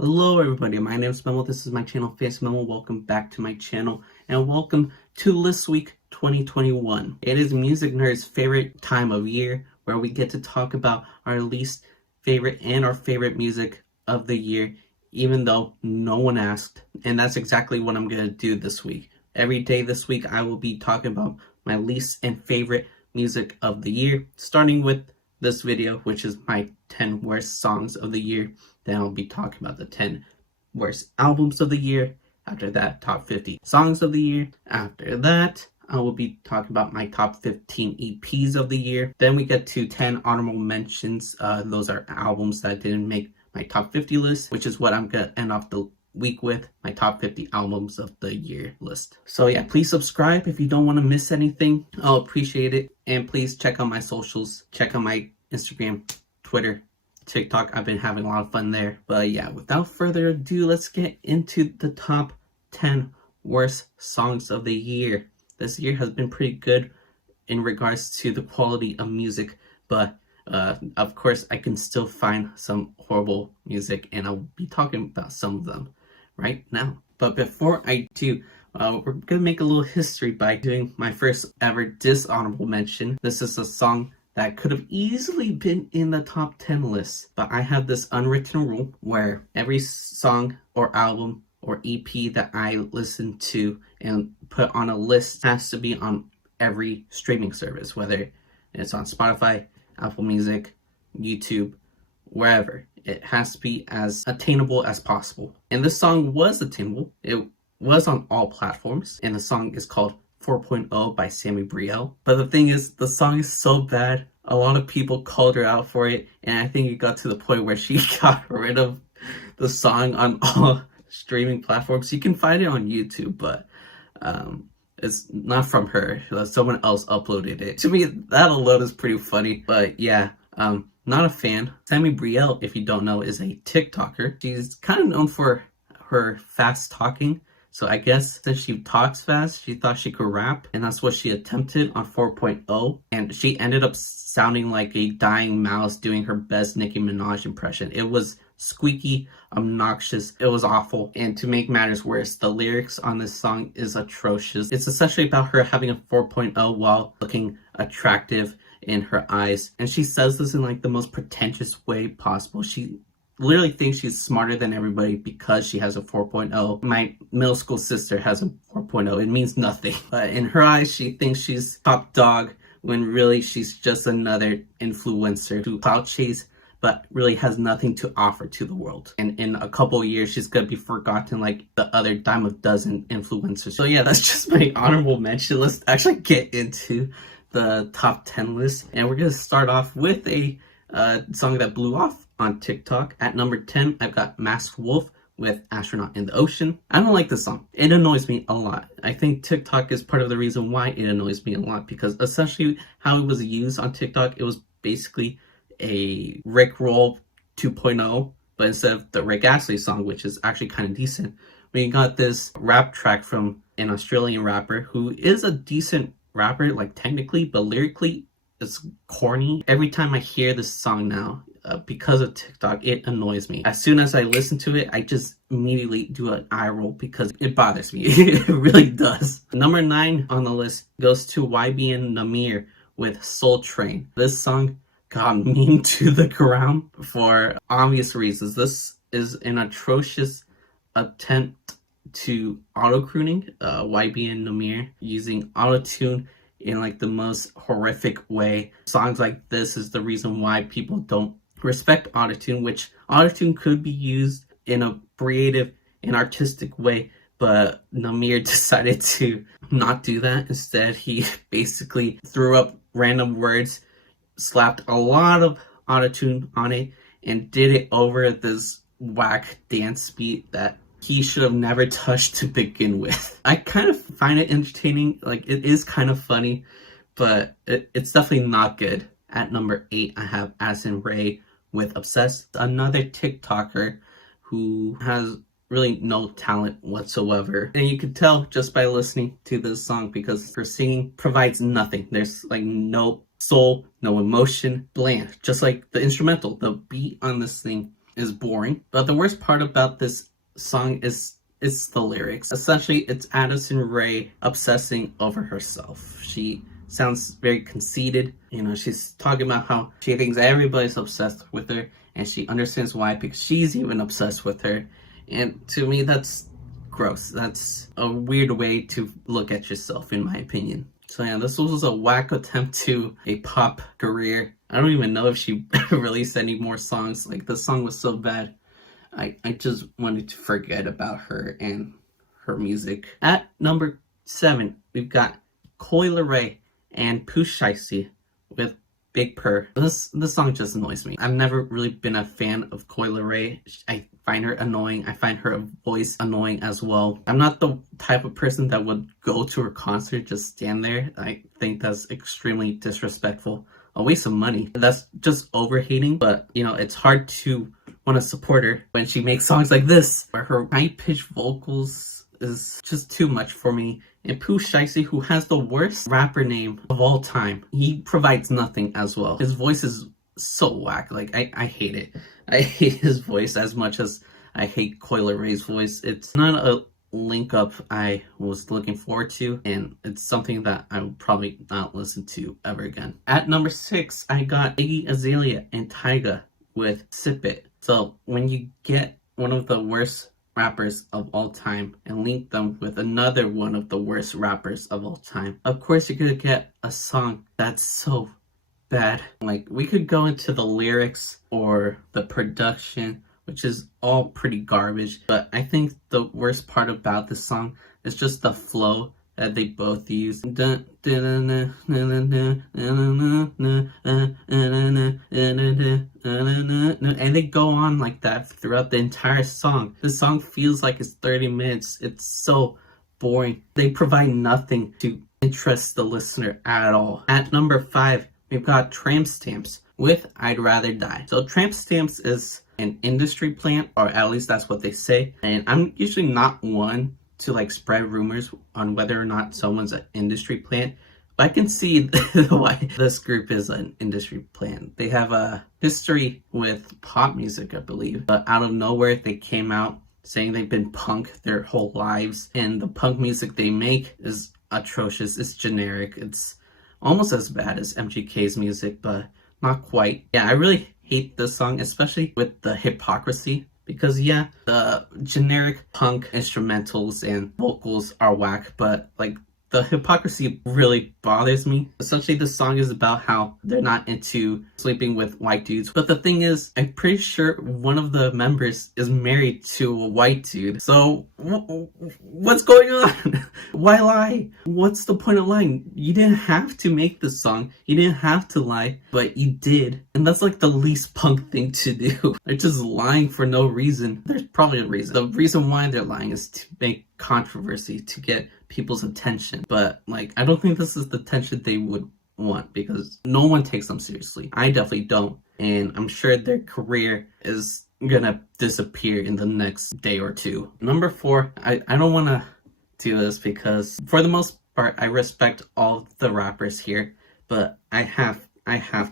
Hello everybody, my name is Memo, this is my channel FancyMemo. Welcome back to my channel and welcome to This Week 2021. It is Music Nerd's favorite time of year where we get to talk about our least favorite and our favorite music of the year, even though no one asked. And that's exactly what I'm going to do this week. Every day this week I will be talking about my least and favorite music of the year, starting with this video, which is my 10 worst songs of the year. Then I'll be talking about the 10 worst albums of the year. After that, top 50 songs of the year. After that, I will be talking about my top 15 EPs of the year. Then we get to 10 honorable mentions. Those are albums that didn't make my top 50 list, which is what I'm going to end off the week with, my top 50 albums of the year list. So yeah, please subscribe if you don't want to miss anything. I'll appreciate it. And please check out my socials. Check out my Instagram, Twitter, TikTok. I've been having a lot of fun there. But yeah, without further ado, let's get into the top 10 worst songs of the year. This year has been pretty good in regards to the quality of music, but of course I can still find some horrible music, and I'll be talking about some of them right now. But before I do, we're gonna make a little history by doing my first ever dishonorable mention. This is a song that could have easily been in the top 10 list, but I have this unwritten rule where every song or album or EP that I listen to and put on a list has to be on every streaming service, whether it's on Spotify, Apple Music, YouTube, wherever. It has to be as attainable as possible. And this song was attainable. It was on all platforms, and the song is called 4.0 by Sami Brielle. But the thing is, the song is so bad, a lot of people called her out for it, and I think it got to the point where she got rid of the song on all streaming platforms. You can find it on YouTube, but it's not from her. Someone else uploaded it. To me, that alone is pretty funny. But yeah, not a fan. Sami Brielle, if you don't know, is a TikToker. She's kind of known for her fast talking. So I guess since she talks fast, she thought she could rap, and that's what she attempted on 4.0. And she ended up sounding like a dying mouse doing her best Nicki Minaj impression. It was squeaky, obnoxious, it was awful. And to make matters worse, the lyrics on this song is atrocious. It's essentially about her having a 4.0 while looking attractive in her eyes. And she says this in like the most pretentious way possible. She literally thinks she's smarter than everybody because she has a 4.0. My middle school sister has a 4.0. It means nothing. But in her eyes, she thinks she's top dog when really she's just another influencer who clout chase but really has nothing to offer to the world. And in a couple of years, she's gonna be forgotten like the other dime a dozen influencers. So yeah, that's just my honorable mention. Let's actually get into the top 10 list. And we're gonna start off with a song that blew off on TikTok. At number 10, I've got Masked Wolf with Astronaut in the Ocean. I don't like this song. It annoys me a lot. I think TikTok is part of the reason why it annoys me a lot, because essentially how it was used on TikTok, it was basically a Rickroll 2.0, but instead of the Rick Astley song, which is actually kind of decent, we got this rap track from an Australian rapper who is a decent rapper, like technically, but lyrically it's corny. Every time I hear this song now, because of TikTok, it annoys me. As soon as I listen to it, I just immediately do an eye roll because it bothers me. It really does. Number 9 on the list goes to YB and Nahmir with Soul Train. This song got memed to the ground for obvious reasons. This is an atrocious attempt to auto-crooning. YB and Nahmir using auto-tune in like the most horrific way. Songs like this is the reason why people don't respect autotune, which autotune could be used in a creative and artistic way, but Nahmir decided to not do that. Instead, he basically threw up random words, slapped a lot of autotune on it, and did it over this whack dance beat that he should have never touched to begin with. I kind of find it entertaining. Like, it is kind of funny, but it's definitely not good. At number 8, I have Addison Rae with Obsessed, another TikToker who has really no talent whatsoever. And you can tell just by listening to this song because her singing provides nothing. There's like no soul, no emotion, bland. Just like the instrumental, the beat on this thing is boring. But the worst part about this song is it's the lyrics. Essentially, it's Addison Rae obsessing over herself. She sounds very conceited. You know, she's talking about how she thinks everybody's obsessed with her, and she understands why because she's even obsessed with her. And to me, that's gross. That's a weird way to look at yourself, in my opinion. So yeah, this was a whack attempt to a pop career. I don't even know if she released any more songs. Like, the song was so bad. I just wanted to forget about her and her music. At number 7, we've got Leray and Pooh Shiesty with Big Purr. This song just annoys me. I've never really been a fan of Leray. I find her annoying. I find her voice annoying as well. I'm not the type of person that would go to her concert, just stand there. I think that's extremely disrespectful. A waste of money. That's just overhating, but you know, it's hard to want to support her when she makes songs like this, where her high-pitched vocals is just too much for me. And Pooh Shiesty, who has the worst rapper name of all time, he provides nothing as well. His voice is so whack. Like, I hate it. I hate his voice as much as I hate Leray's voice. It's not a link up I was looking forward to, and it's something that I will probably not listen to ever again. At number 6, I got Iggy Azalea and Tyga with Sip It. So when you get one of the worst rappers of all time and link them with another one of the worst rappers of all time, of course you're gonna get a song that's so bad. Like, we could go into the lyrics or the production, which is all pretty garbage, but I think the worst part about this song is just the flow that they both use. And they go on like that throughout the entire song. The song feels like it's 30 minutes. It's so boring. They provide nothing to interest the listener at all. At number 5, we've got Tramp Stamps with I'd Rather Die. So Tramp Stamps is an industry plant, or at least that's what they say. And I'm usually not one to like spread rumors on whether or not someone's an industry plant, but I can see why this group is an industry plant. They have a history with pop music, I believe, but out of nowhere they came out saying they've been punk their whole lives, and the punk music they make is atrocious. It's generic. It's almost as bad as MGK's music, but not quite. Yeah, I really hate this song, especially with the hypocrisy, because yeah, the generic punk instrumentals and vocals are whack, but like, the hypocrisy really bothers me. Essentially, the song is about how they're not into sleeping with white dudes. But the thing is, I'm pretty sure one of the members is married to a white dude. So what's going on? Why lie? What's the point of lying? You didn't have to make this song. You didn't have to lie, but you did. And that's like the least punk thing to do. They're just lying for no reason. There's probably a reason. The reason why they're lying is to make controversy, to get people's attention. But like, I don't think this is the attention they would want, because no one takes them seriously. I definitely don't, and I'm sure their career is gonna disappear in the next day or two. Number 4, I don't want to do this because for the most part I respect all the rappers here, but I have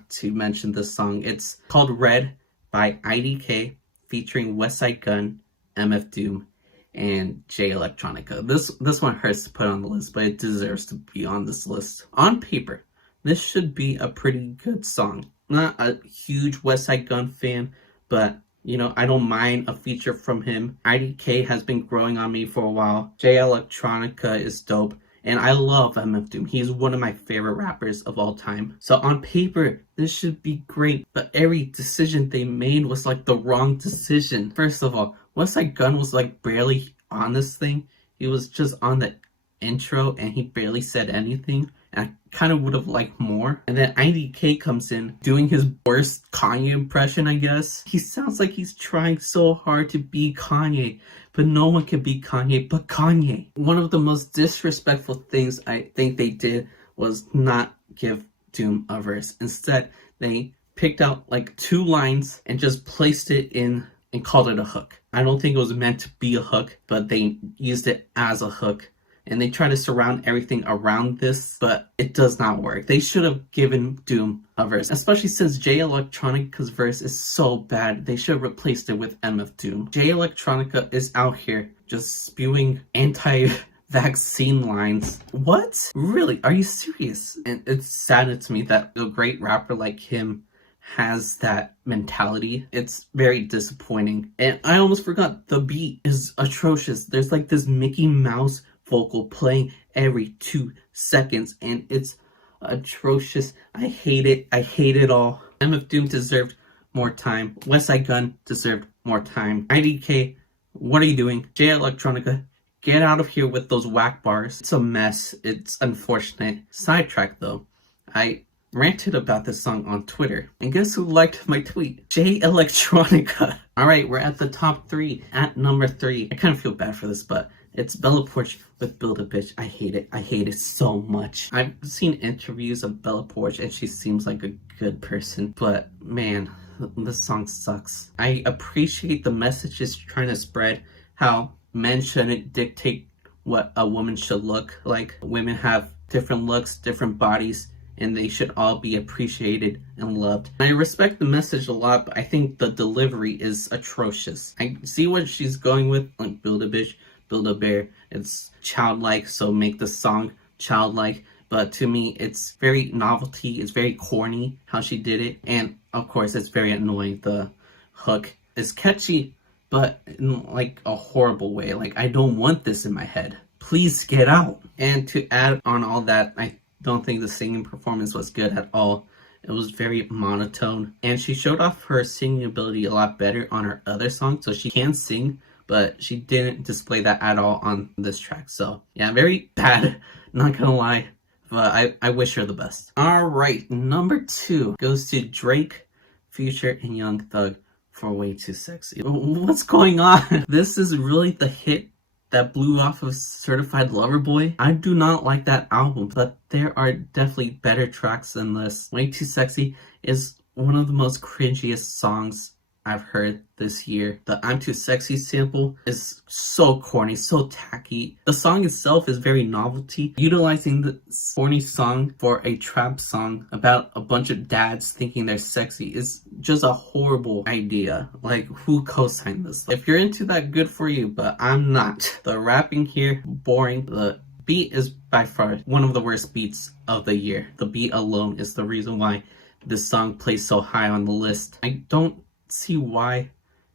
to mention this song. It's called Prrdd by IDK featuring Westside Gunn, MF Doom, and Electronica. This one hurts to put on the list, but it deserves to be on this list. On paper, this should be a pretty good song. Not a huge Westside Gunn fan, but you know, I don't mind a feature from him. IDK has been growing on me for a while. Electronica is dope, and I love MF Doom. He's one of my favorite rappers of all time. So on paper, this should be great, but every decision they made was like the wrong decision. First of all, Westside Gunn was like barely on this thing. He was just on the intro and he barely said anything. And I kind of would have liked more. And then IDK comes in doing his worst Kanye impression, I guess. He sounds like he's trying so hard to be Kanye, but no one can be Kanye but Kanye. One of the most disrespectful things I think they did was not give Doom a verse. Instead, they picked out like 2 lines and just placed it in and called it a hook. I don't think it was meant to be a hook, but they used it as a hook. and they try to surround everything around this, but it does not work. They should have given Doom a verse, especially since Jay Electronica's verse is so bad. They should have replaced it with MF Doom. Jay Electronica is out here just spewing anti-vaccine lines. What? Really? Are you serious? And it's sad to me that a great rapper like him has that mentality. It's very disappointing. And I almost forgot, the beat is atrocious. There's like this Mickey Mouse vocal playing every 2 seconds, and it's atrocious. I hate it. I hate it all. MF Doom deserved more time. Westside Gunn deserved more time. IDK, what are you doing? Jay Electronica, get out of here with those whack bars. It's a mess. It's unfortunate. Sidetrack though. I ranted about this song on Twitter, and guess who liked my tweet? Jay Electronica. Alright, we're at the top 3. At number 3, I kind of feel bad for this, but it's Bella Poarch with Build a Bitch. I hate it. I hate it so much. I've seen interviews of Bella Poarch and she seems like a good person, but man, this song sucks. I appreciate the message it's trying to spread, how men shouldn't dictate what a woman should look like. Women have different looks, different bodies, and they should all be appreciated and loved. And I respect the message a lot, but I think the delivery is atrocious. I see what she's going with, like build a bitch, build a bear. It's childlike, so make the song childlike. But to me, it's very novelty. It's very corny how she did it. And of course, it's very annoying. The hook is catchy, but in like a horrible way. Like, I don't want this in my head. Please get out. And to add on all that, I don't think the singing performance was good at all. It was very monotone, and she showed off her singing ability a lot better on her other song, so she can sing, but she didn't display that at all on this track. So yeah, very bad, not gonna lie, but I wish her the best. All right, number 2 goes to Drake, Future, and Young Thug for Way Too Sexy. What's going on? This is really the hit that blew off of Certified Lover Boy. I do not like that album, but there are definitely better tracks than this. Way Too Sexy is one of the most cringiest songs I've heard this year. The I'm Too Sexy sample is so corny, so tacky. The song itself is very novelty. Utilizing the corny song for a trap song about a bunch of dads thinking they're sexy is just a horrible idea. Like, who co-signed this? If you're into that, good for you, but I'm not. The rapping here, boring. The beat is by far one of the worst beats of the year. The beat alone is the reason why this song plays so high on the list. I don't see why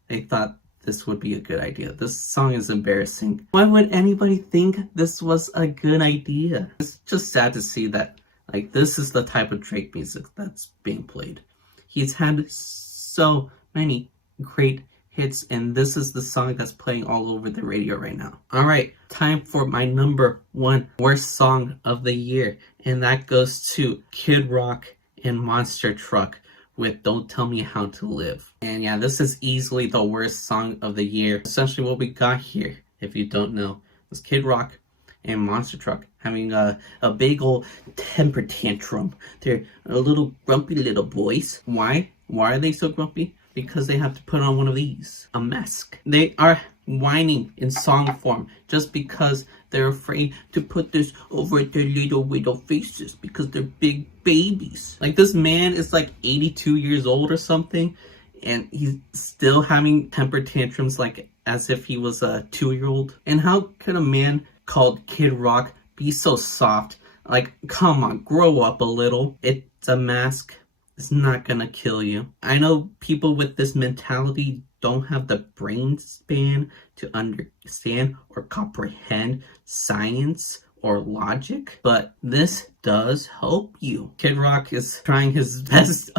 they thought this would be a good idea. This song is embarrassing. Why would anybody think this was a good idea? It's just sad to see that, like, this is the type of Drake music that's being played. He's had so many great hits, and this is the song that's playing all over the radio right now. All right, time for my number 1 worst song of the year, and that goes to Kid Rock and Monster Truck with Don't Tell Me How to Live. And yeah, this is easily the worst song of the year. Essentially what we got here, if you don't know, was Kid Rock and Monster Truck having a big old temper tantrum. They're a little grumpy little boys. Why? Why are they so grumpy? Because they have to put on one of these, a mask. They are whining in song form just because they're afraid to put this over their little widow faces because they're big babies. Like, this man is like 82 years old or something, and he's still having temper tantrums like as if he was a 2-year-old. And how can a man called Kid Rock be so soft? Like, come on, grow up a little. It's a mask. It's not gonna kill you. I know people with this mentality don't have the brain span to understand or comprehend science or logic, but this does help you. Kid Rock is trying his best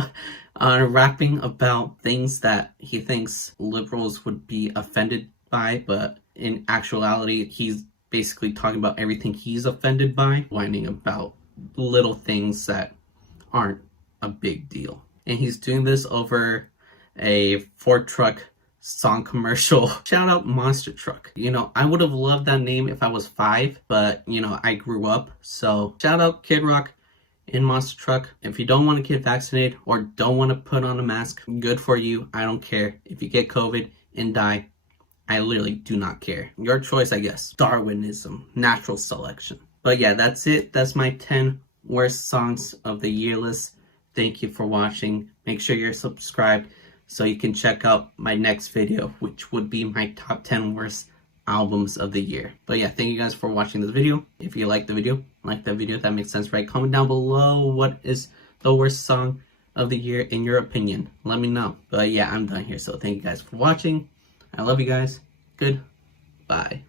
on rapping about things that he thinks liberals would be offended by, but in actuality, he's basically talking about everything he's offended by, whining about little things that aren't a big deal. And he's doing this over a Ford truck song commercial. Shout out Monster Truck. You know, I would have loved that name if I was 5, but you know, I grew up. So shout out Kid Rock and Monster Truck. If you don't want to get vaccinated or don't want to put on a mask, good for you. I don't care. If you get COVID and die, I literally do not care. Your choice, I guess. Darwinism, natural selection. But yeah, that's it. That's my 10 worst songs of the year list. Thank you for watching. Make sure you're subscribed so you can check out my next video, which would be my top 10 worst albums of the year. But yeah, thank you guys for watching this video. If you like the video, that makes sense, right? Comment down below what is the worst song of the year in your opinion. Let me know. But yeah, I'm done here. So thank you guys for watching. I love you guys. Goodbye.